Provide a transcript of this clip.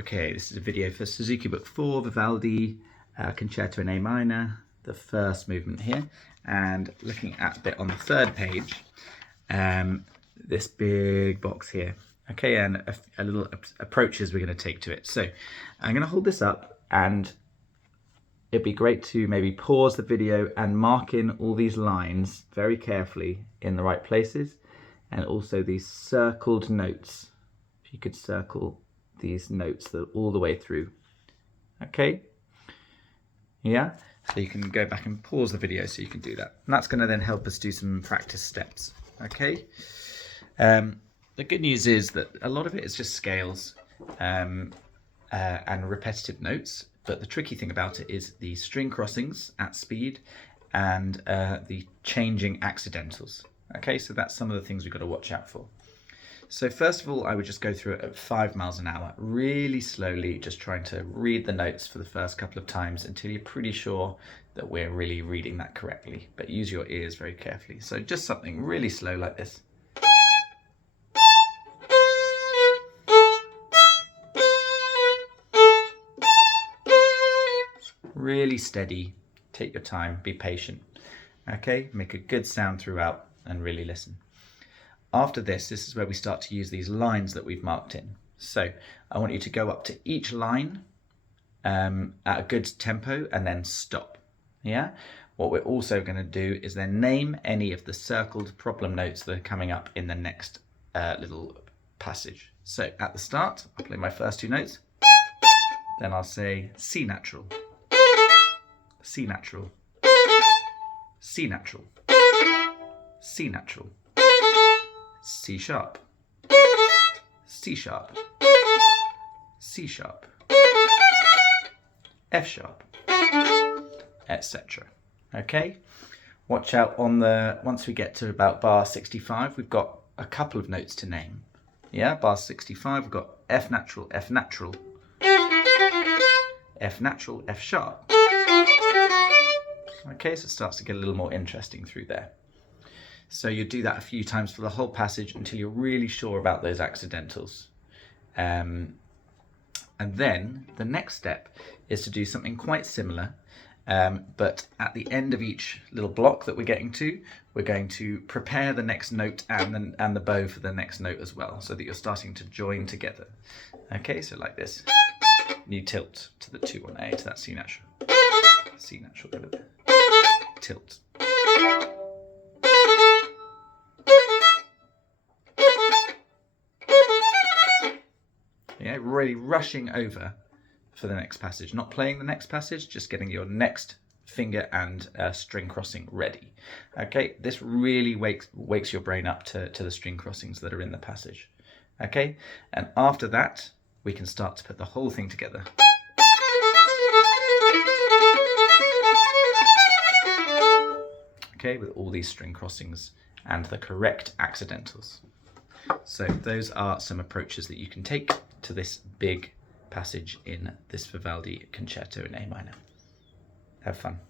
Okay, this is a video for Suzuki Book 4, Vivaldi Concerto in A minor, the first movement here, and looking at a bit on the third page, this big box here. Okay, and a little approaches we're going to take to it. So I'm going to hold this up, and it'd be great to maybe pause the video and mark in all these lines very carefully in the right places, and also these circled notes. If you could circle these notes all the way through. Okay, yeah, so you can go back and pause the video so you can do that, and that's going to then help us do some practice steps. Okay, the good news is that a lot of it is just scales and repetitive notes, but the tricky thing about it is the string crossings at speed and the changing accidentals. Okay, so that's some of the things we've got to watch out for. So first of all, I would just go through it at 5 miles an hour, really slowly, just trying to read the notes for the first couple of times until you're pretty sure that we're really reading that correctly. But use your ears very carefully. So just something really slow like this. Really steady, take your time, be patient. Okay, make a good sound throughout and really listen. After this is where we start to use these lines that we've marked in. So I want you to go up to each line at a good tempo and then stop. Yeah. What we're also going to do is then name any of the circled problem notes that are coming up in the next little passage. So at the start, I'll play my first two notes. Then I'll say C natural, C natural, C natural, C natural, C sharp, C sharp, C sharp, F sharp, etc. Okay, watch out on once we get to about bar 65, we've got a couple of notes to name. Yeah, bar 65, we've got F natural, F natural, F natural, F sharp. Okay, so it starts to get a little more interesting through there. So you do that a few times for the whole passage until you're really sure about those accidentals. And then the next step is to do something quite similar, but at the end of each little block that we're getting to, we're going to prepare the next note and the bow for the next note as well, so that you're starting to join together. Okay, so like this. And you tilt to the 2 on A, to that C natural. C natural, over there. Tilt. Yeah, really rushing over for the next passage, not playing the next passage, just getting your next finger and string crossing ready. Okay, this really wakes your brain up to the string crossings that are in the passage. Okay, and after that, we can start to put the whole thing together. Okay, with all these string crossings and the correct accidentals. So those are some approaches that you can take to this big passage in this Vivaldi Concerto in A minor. Have fun.